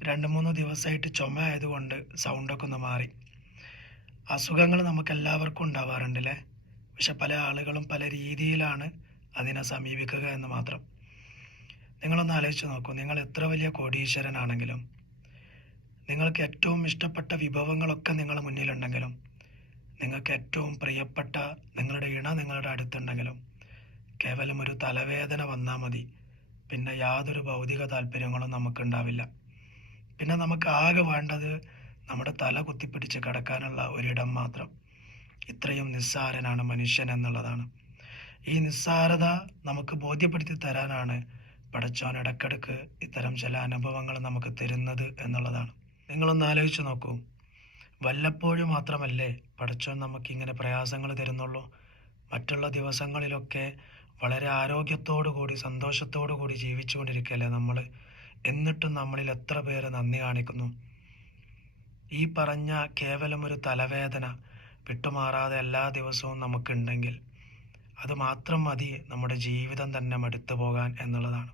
2-3 ദിവസമായിട്ട് ചുമ ആയതുകൊണ്ട് സൗണ്ടൊക്കെ ഒന്ന് മാറി. അസുഖങ്ങൾ നമുക്കെല്ലാവർക്കും ഉണ്ടാവാറുണ്ടല്ലേ? പക്ഷെ പല ആളുകളും പല രീതിയിലാണ് അതിനെ സമീപിക്കുക എന്ന് മാത്രം. നിങ്ങളൊന്ന് ആലോചിച്ച് നോക്കൂ. നിങ്ങൾ എത്ര വലിയ കോടീശ്വരനാണെങ്കിലും, നിങ്ങൾക്ക് ഏറ്റവും ഇഷ്ടപ്പെട്ട വിഭവങ്ങളൊക്കെ നിങ്ങളുടെ മുന്നിലുണ്ടെങ്കിലും, നിങ്ങൾക്ക് ഏറ്റവും പ്രിയപ്പെട്ട നിങ്ങളുടെ നിങ്ങളുടെ അടുത്തുണ്ടെങ്കിലും, കേവലം ഒരു തലവേദന വന്നാൽ മതി, പിന്നെ യാതൊരു ഭൗതിക താല്പര്യങ്ങളും നമുക്കുണ്ടാവില്ല. പിന്നെ നമുക്ക് ആകെ വേണ്ടത് നമ്മുടെ തല കുത്തിപ്പിടിച്ച് കിടക്കാനുള്ള ഒരിടം മാത്രം. ഇത്രയും നിസ്സാരനാണ് മനുഷ്യൻ എന്നുള്ളതാണ്. ഈ നിസ്സാരത നമുക്ക് ബോധ്യപ്പെടുത്തി തരാനാണ് പടച്ചോൻ ഇടയ്ക്കിടയ്ക്ക് ഇത്തരം ചില അനുഭവങ്ങൾ നമുക്ക് തരുന്നത് എന്നുള്ളതാണ്. നിങ്ങളൊന്ന് ആലോചിച്ച് നോക്കൂ. വല്ലപ്പോഴും മാത്രമല്ലേ പടച്ചോൻ നമുക്കിങ്ങനെ പ്രയാസങ്ങൾ തരുന്നുള്ളൂ. മറ്റുള്ള ദിവസങ്ങളിലൊക്കെ വളരെ ആരോഗ്യത്തോടു കൂടി സന്തോഷത്തോടു കൂടി ജീവിച്ചുകൊണ്ടിരിക്കുകയല്ലേ നമ്മൾ. എന്നിട്ടും നമ്മളിൽ എത്ര പേര് നന്ദി കാണിക്കുന്നു? ഈ പറഞ്ഞ കേവലം ഒരു തലവേദന വിട്ടുമാറാതെ എല്ലാ ദിവസവും നമുക്കുണ്ടെങ്കിൽ അത് മാത്രം മതി നമ്മുടെ ജീവിതം തന്നെ മടുത്തു പോകാൻ എന്നുള്ളതാണ്.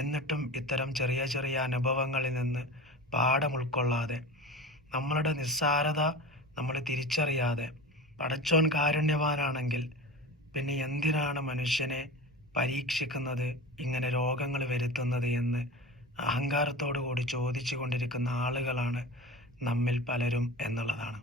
എന്നിട്ടും ഇത്തരം ചെറിയ ചെറിയ അനുഭവങ്ങളിൽ നിന്ന് പാഠം ഉൾക്കൊള്ളാതെ, നമ്മളുടെ നിസ്സാരത നമ്മൾ തിരിച്ചറിയാതെ, പടച്ചോൻ കാരുണ്യവാനാണെങ്കിൽ പിന്നെ എന്തിനാണ് മനുഷ്യനെ പരീക്ഷിക്കുന്നത്, ഇങ്ങനെ രോഗങ്ങൾ വരുത്തുന്നത് എന്ന് അഹങ്കാരത്തോടു കൂടി ചോദിച്ചു കൊണ്ടിരിക്കുന്ന ആളുകളാണ് നമ്മിൽ പലരും എന്നുള്ളതാണ്.